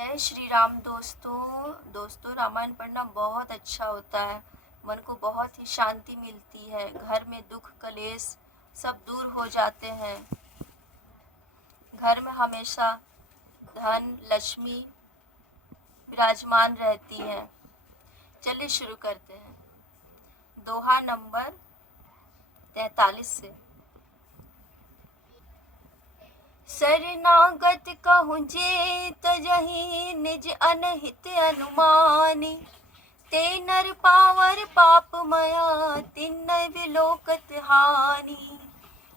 जय श्री राम दोस्तों रामायण पढ़ना बहुत अच्छा होता है। मन को बहुत ही शांति मिलती है। घर में दुख कलेश सब दूर हो जाते हैं। घर में हमेशा धन लक्ष्मी विराजमान रहती है। चलिए शुरू करते हैं। दोहा नंबर 43 से। शरणागत कहूँ जे तजहि निज अनहित अनुमानी। ते नर पावर पाप मया तिन्ह विलोकत हानि।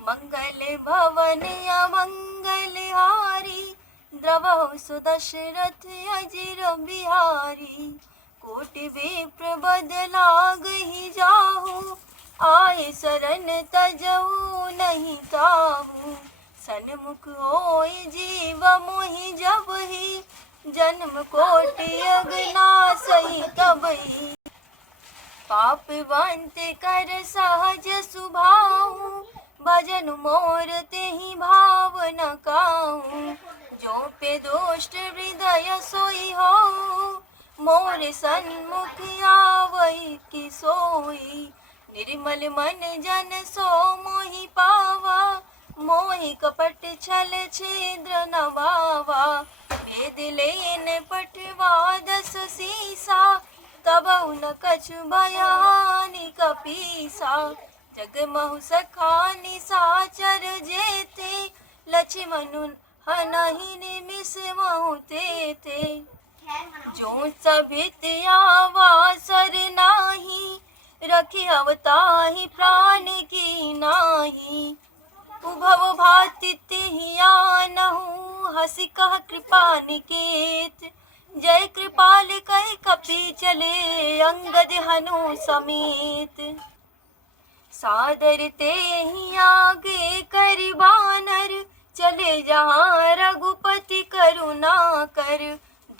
मंगल भवन अमंगल हारी द्रवहु सुदशरथ अजिर बिहारी। कोटि विप्र बदला गही जाहू आए शरण तजऊ नहीं ताहू। सन्मुख होय जीव मोहि जब ही जन्म कोटि अगनासहि तबहि। पापवंत कर सहज सुभाऊ भजन मोर तेहि भाव न काहू। जो पे दुष्ट हृदय सोई हो मोर सन्मुख आवै कि सोई। निर्मल मन जन सो मोहि पावा मोहि कपट छल छिद्र न बावा। भेद लेन पठवा 10 सीसा तबउ न कछु भयानि कपीसा। जगमहु सखा निसाचर जेते लक्ष्मणु हनहि निमिष महु तेते। जो सभित आवा सर नाही रखी अवताहि प्राण की नाही। उभव भाति तेहि आनहु हसि कह कृपा निकेत। जय कृपाल कहि कपि चले अंगद हनु समेत। सादर तेहि आगे करि बानर चले जहाँ रघुपति करुणा कर।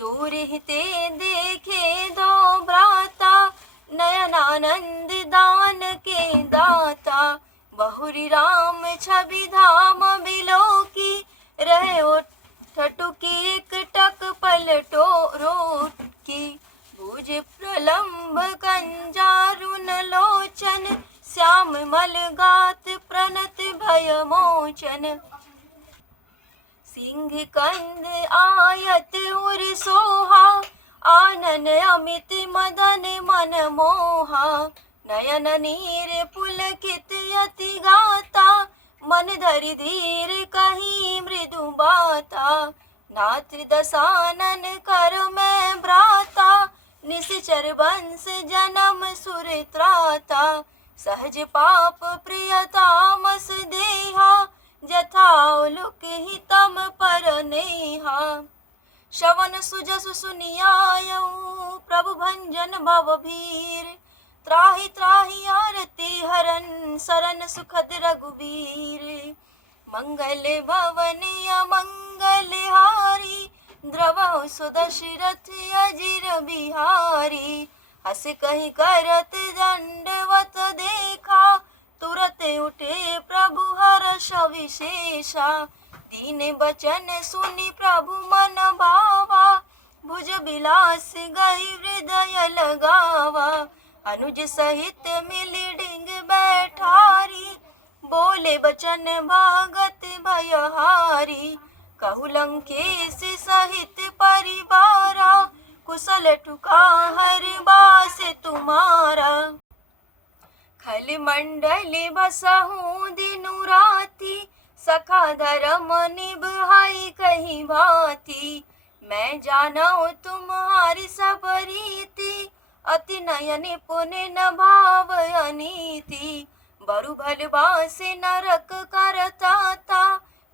दूर हिते देखे दो भ्राता नयनानंद दान के दाता। बहुरी राम छवि धाम बिलोकी रहे ठटुकी एक टक पलटो रोकी। भुज प्रलंब कंजारुन लोचन श्याम मल गात प्रणत भय मोचन। सिंह कंद आयत उर सोहा आनन अमित मदन मन मोहा। नयन नीर पुलकित यति गाता मन धरि धीर कहीं मृदु बाता। नाथ दसानन कर मैं भ्राता निश्चर वंश जन्म सुर त्राता। सहज पाप प्रियतामस देहा जथा लोक हितम पर नेहा। श्रवण सुजसु सुनियायऊ प्रभु भंजन भव भीर। त्राहि त्राहि आरती हरन शरण सुखद रघुबीर। मंगल भवन अमंगल हारी द्रवहु सुदशरथ अजिर बिहारी। हस कहि करत दंडवत देखा तुरत उठे प्रभु हर्ष विशेषा। दीन बचन सुनि प्रभु मन भावा भुज बिलास गई हृदय लगावा। अनुज सहित मिली डिंग बैठारी बोले बचन भागत भयहारी। कहु लंकेश सहित परिवारा कुशल ठुका हर बास तुम्हारा। खल मंडल बसहु दिनु राती सखा धर्म निभाई कही भांति। मैं जानऊ तुम्हारी सब रीति अति नयन पुण्य न भाव अनीति। बरु भलवासे नरक करताता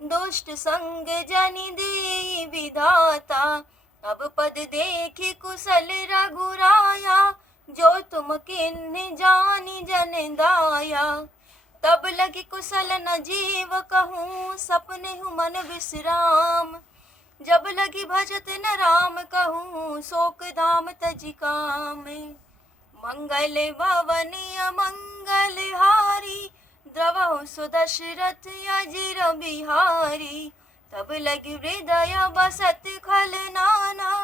दुष्ट संग जनि दे विधाता। अब पद देखि कुशल रघुराया जो तुम किन्ह जानि जन दाया। तब लगी कुशल न जीव कहूँ सपने हूँ मन विश्राम। जब लगी भजत न राम कहूँ शोक धाम तजि काम। मंगल भवन अमंगल हारी द्रवहु सुदशरथ अजिर बिहारी। तब लगी हृदय बसत खल नाना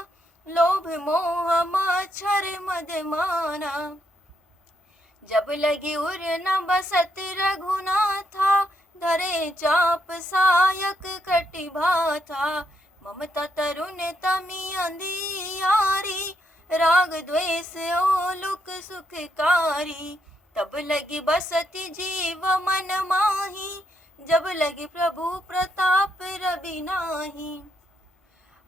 अक्षर मद माना। जब लगी उर न बसत रघुनाथा, धरे चाप सायक कटिभा था। ममता तरुण तमी अंधियारी, राग द्वेष ओलुक सुखकारी। तब लगी बसती जीव मन माही, जब लगी प्रभु प्रताप रवि नाही।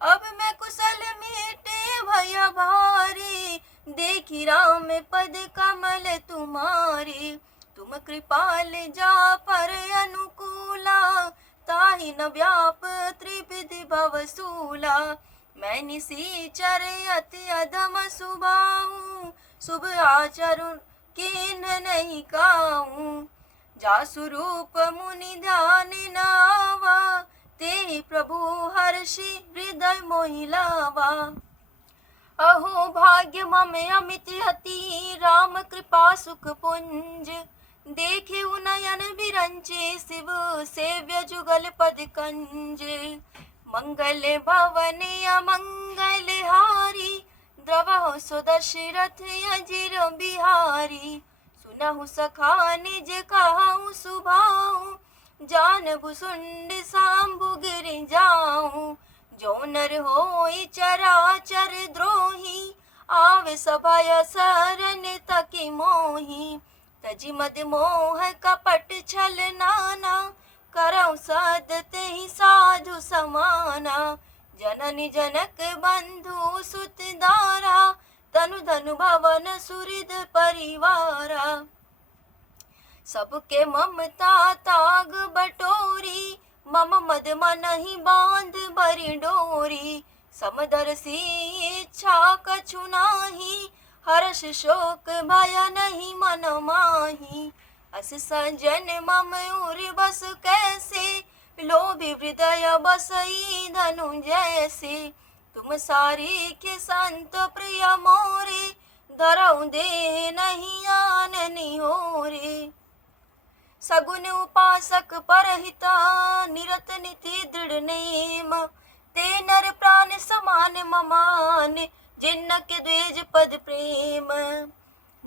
अब मैं कुशल मीटे भय भारी, देखी राम पद कमल तुम्हारी। तुम कृपाल जा पर अनुकूला, ताहि न व्याप त्रिविधि भवसूला। मैं निसीचर अति अधम सुभाऊं, शुभ आचरण कीन्ह नहीं काऊं। जासु रूप मुनि ध्यान न आवा, ते प्रभु हर्षि हृदय मोहि लावा। अहो भाग्य मम अमित हति, राम कृपा सुख पुंज। देखे नयन बिरंचे, शिव सेव्य जुगल पद कंजे। मंगल भवन अमंगल हारी, द्रवहु सुदशरथ अजिर बिहारी। सुनहु सखा निज कहु सुभाऊ, जान भुसुंड सांभु गिर जाऊं। जो नर होई चराचर द्रोही, आवे सभय शरण तकी मोही। तजि मद मोह कपट छल नाना, करौ सद तेहि साधु समाना। जननी जनक बंधु सुत दारा, तनु धनु भवन सुहृद परिवारा। सबके ममता ताग बटोरी, मम मद मनहि बांध बरि डोरी। समदर्शी इच्छा कछु नाही, हर्ष शोक भय नहीं मन माही। अस सज्जन मम उर बस कैसे, लोभी हृदय बसई धनु जैसे। तुम सारी के संत प्रिय मोरे, धरऊ दे नहीं आननी होरे। सगुन उपासक परहिता, निरत नीति दृढ़ नेम। ते नर प्राण समान ममान, जिनके द्वेज पद प्रेम।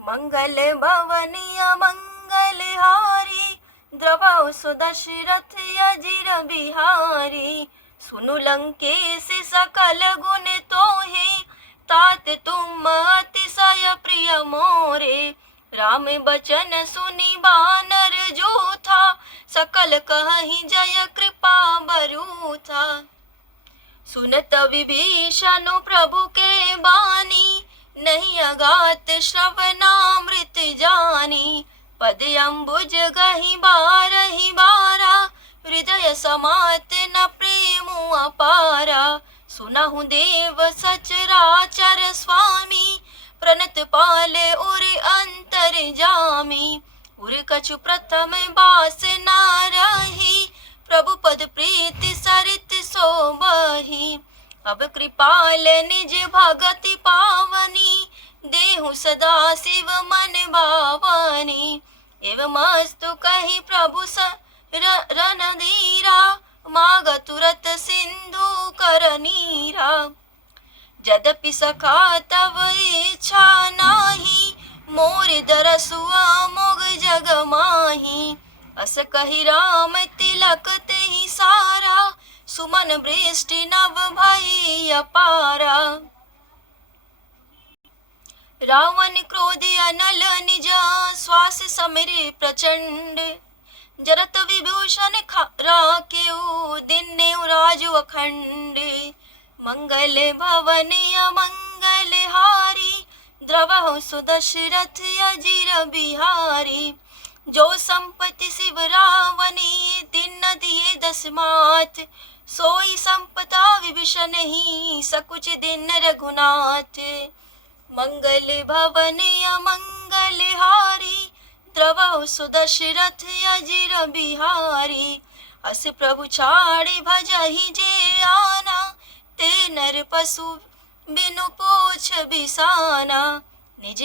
मंगल भवन अमंगल हारी, द्रवहु सुदशरथ अजिर बिहारी। सुनु लंकेश सकल गुण तोहे, तात तुम अतिशय प्रिय मोरे। राम बचन सुनि बानर जो था, सकल कहहि जय कृपा बरु था। सुनत विभीषण प्रभु के बानी, नहीं अगात श्रवणामृत जानी। पद अम्बुज गहि बारहि बारा, हृदय समात न प्रेम अपारा। सुनहु देव सचराचर स्वामी, प्रणत पाले उर अंतर जामी। उर कछु प्रथम बास न रही, प्रभु पद प्रीति सरित सोबही। अब कृपाल निज भगति पावनी, देहु सदा शिव मन भावनी। एवं अस्तु कहि प्रभु रणधीरा, माग तुरत सिंधु कर नीरा। यद्यपि सखा तव इच्छा नाही, मोर दरसुआ मोग जग माही। अस कहि राम तिलक तेहि सारा, सुमन वृष्टि नभ भई अपारा। रावण क्रोध अनल निज, श्वास समिरे प्रचंड। जरत विभूषण राकेउ, दिन्नेउ राजु अखंड। मंगल भवन अमंगल हारी, द्रवहु सुदशरथ अजिर बिहारी। जो संपत्ति शिव रावणी, तिन दिए 10 मात। सोई संपदा विभीषण ही, सकुच दिन रघुनाथ। मंगल भवन अमंगल हारी, द्रवहु सुदशरथ अजिर बिहारी। अस प्रभु छाड़े भजहि जे आना, ते नर पशु बिनु पोछ बिसाना। निज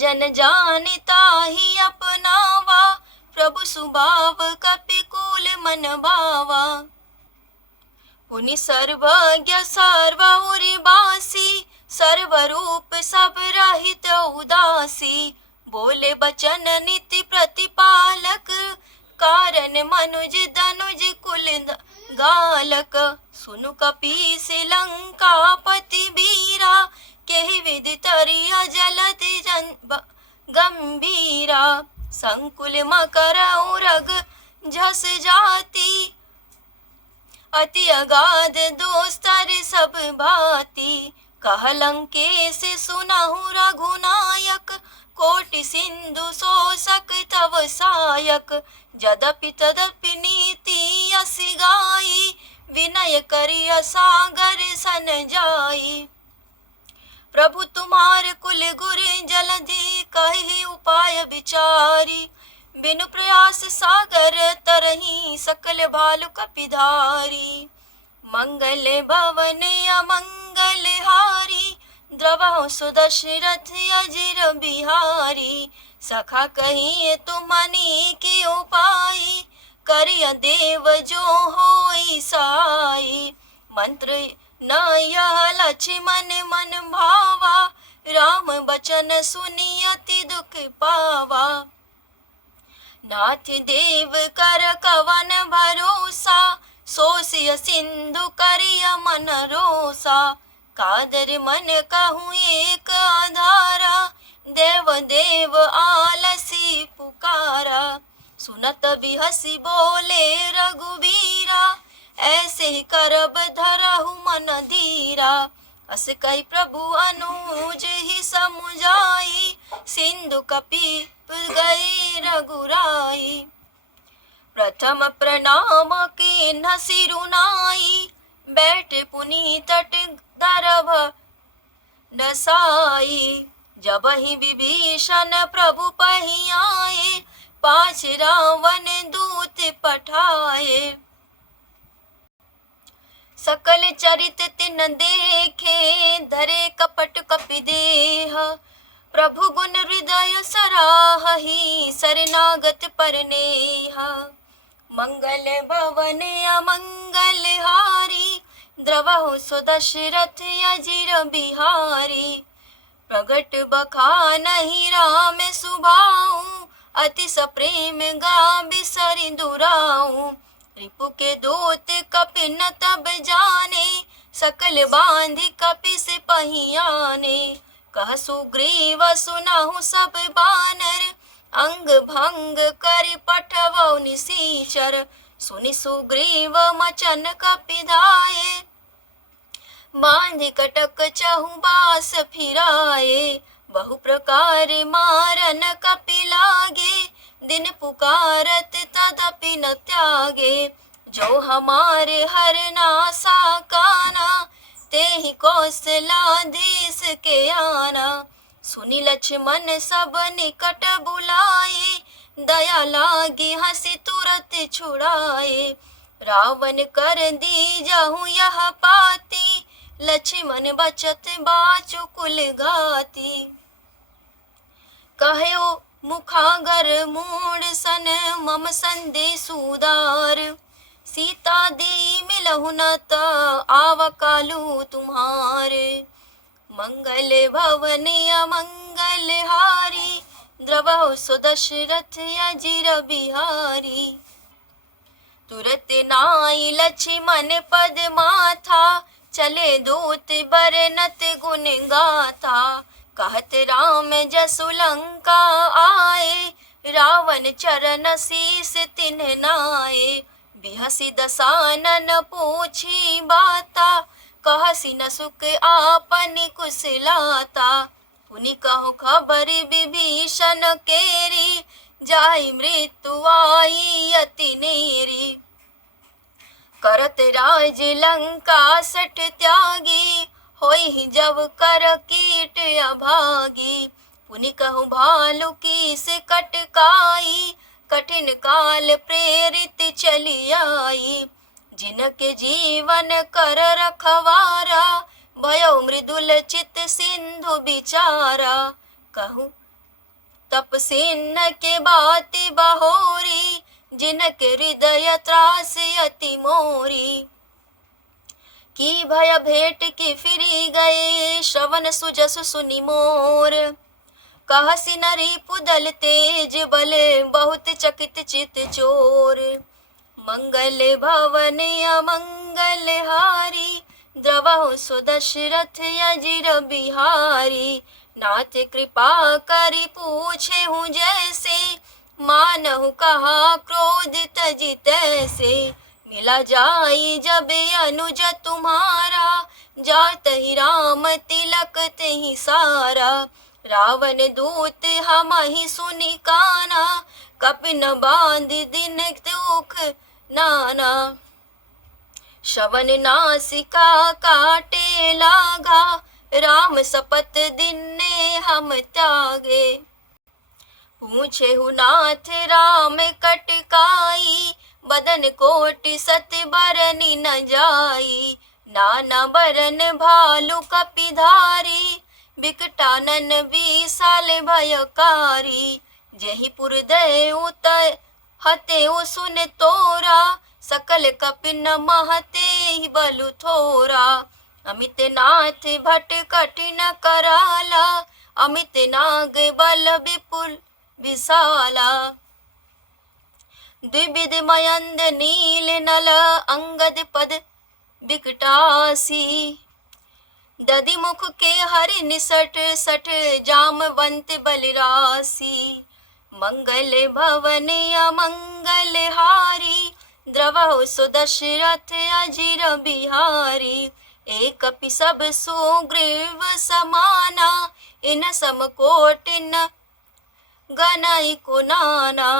जन जानिता ही अपनावा, प्रभु सुभाव कपिकूल मन भावा। पुनि सर्वज्ञ सर्वउरि बासी, सर्वरूप सब रहित उदासी, बोले बचन नीति प्रतिपालक, कारण मनुज दनुज कुल गालक। सुनु कपीस लंकापति बीरा, केहि विधि तरिया जलधि गंभीरा। संकुल मकर उरग झस जाति, अति अगाध दोस्तर सब भांति। कहलंकेश सुनहु रघुनायक, कोटि सिंधु शोषक तव सायक। यद्यपि तदपि नीति यस गाई, विनय करिय सागर सन जाई। प्रभु तुम्हार कुल गुर जलधि, कहि उपाय विचारी। बिनु प्रयास सागर तरही, सकल भालु कपिधारी। मंगल भवन अमंगल हारी, द्रवहु सुदशरथ अजिर बिहारी। सखा कहिए तुमनि की उपाय, करिय देव जो होई साई। मंत्र न यह लक्ष्मण मन भावा, राम बचन सुनि अति दुख पावा। नाथ देव कर कवन भरोसा, सोसिय सिंधु करिय मन रोसा। कादर मन कहूँ एक आधारा, देव देव आलसी पुकारा। सुनत बिहसी बोले रघुबीरा, ऐसे ही करब धरहु मन धीरा। अस कहि प्रभु अनुज ही समुझाई, सिंधु कपि गई रघुराई। प्रथम प्रणाम कीन्ह सिरुनाई, बैठे पुनि तट दरभ नसाई। जबहि विभीषण प्रभु पहियाए, पाछ रावण दूत पठाए। सकल चरित तिन देखे, धरे कपट कपि देह। प्रभु गुण हृदय सराहहि, शरणागत परनेह। मंगल भवन अमंगल हारी, द्रवहु सुदशरथ अजिर बिहारी। प्रगट बखानहि राम सुभाऊ, अति सप्रेम गाबि सरि दुराऊ। रिपु के दूत कपि न तब जाने, सकल बांधि कपि से पहियाने। कह सुग्रीव सुनहु सब बानर, अंग भंग करि पठवौ निसीचर। सुनि सुग्रीव मचन कपि धाये, बांधि कटक चहु बास फिराए। बहु प्रकार मारन कपि लागे, दिन पुकारत तदपि न त्यागे। जो हमारे हरनासा काना, तेहि कौशलाधीश के आना। सुनि लक्ष्मण सब निकट बुलाए, दया लागी हंसी तुरत छुड़ाए। रावण कर दीजहु यह पाती, लक्ष्मण बचत बाचु कुल गाती। कहयो मुखागर मूढ़ सन मम संदेश उदार, सीता दी मिलहु न त आव कालू तुम्हारे। मंगल भवन अमंगल हारी, द्रवहु सुदशरथ अजिर बिहारी। तुरत नाई लक्ष्मण पद माथा, चले दूत बरनत गुण गाथा। कहत राम जसु लंका आए, रावण चरण शीस तिन्ह नाए। बिहसी दसानन पूछी बाता, कहसी न सुख आपन कुशलाता। पुनि कहु खबर विभीषण केरी, जाहि मृत्यु आई अति नेरी। करत राज लंका सठ त्यागी, होई जब कर कीट अभागी। पुनि कहु भालु की से कटकाई, कठिन काल प्रेरित चली आई। जिनके जीवन कर रखवारा, भयो मृदुल चित सिंधु बिचारा। कहूँ तपसिन्न के बाति बहोरी, जिनके हृदय त्रास अति मोरी। की भय भेंट के फिरी गए, श्रवण सुजस सुनि मोर। कहसी नरी पुदल तेज बल, बहुत चकित चित चोर। मंगल भवन अमंगल हारी, द्रवहु सो दशरथ अजिर बिहारी। नाथ कृपा करि पूछे हूँ जैसे, मानहु कहा क्रोध तजि तैसे। मिला जाई जब अनुज तुम्हारा, जात ही राम तिलक तेहि सारा। रावण दूत हमहि सुनि काना, कपिन बांध दिन दुख नाना। श्रवण नासिका काटे लागा, राम सपत दिने हम त्यागे। पूछे हु नाथ राम कटकाई, बदन कोटि सत बरनि न जाई। नाना बरन भालु कपिधारी, बिकटानन विशाल भयकारी। जेहि पुर दयउ हतेउ सुन तोरा, सकल कपिन महते ही बलु थोरा। अमित नाथ भट कठिन कराला, अमित नाग बल विपुल विशाला। द्विविध मयंद नील नल, अंगद पद बिकटासी। दधि मुख के हरि निसट सठ, जामवंत बलिरासी। मंगल भवन अमंगल हारी, द्रवहु सो दशरथ अजिर बिहारी। एक कपि सब सुग्रीव समाना, इन समकोटिन गनई को नाना।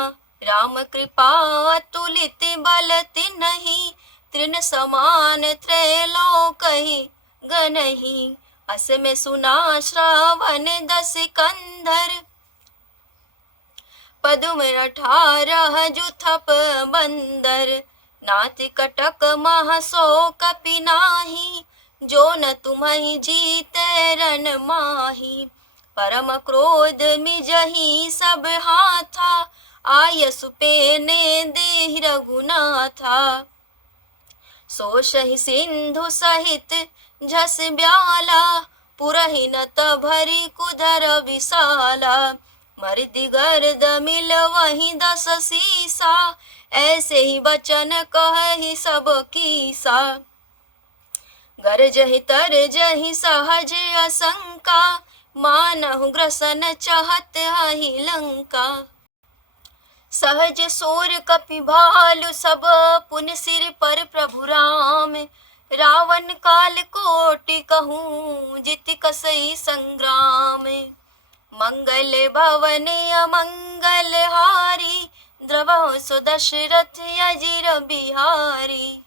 राम कृपा अतुलित बल तिन्हि, तृण समान त्रैलोकहि गनहि। अस में सुना श्रावण दस कंधर, पदुम 18 जुथप बंदर। नाथ कटक मह सो कपि नाही, जो न तुम्हि जीते रण माही। परम क्रोध मिजहि सब हाथा, आय सुपेने देहि रघुनाथा। सोषहि सिंधु सहित झस ब्याला, पुरहि नत भरि कुधर विशाला। मर्दि गर्द मिल वहीं 10 सीसा, ऐसे ही बचन कहहि सब कीसा। गरजहि तरजहि सहज असंका, मानहु ग्रसन चाहत हहि लंका। सहज सोर कपि भालु सब, पुन सिर पर प्रभु राम। रावण काल कोटि कहूँ, जिति कसई संग्राम। मंगल भवन अमंगल हारी, द्रवहु सो दशरथ अजिर बिहारी।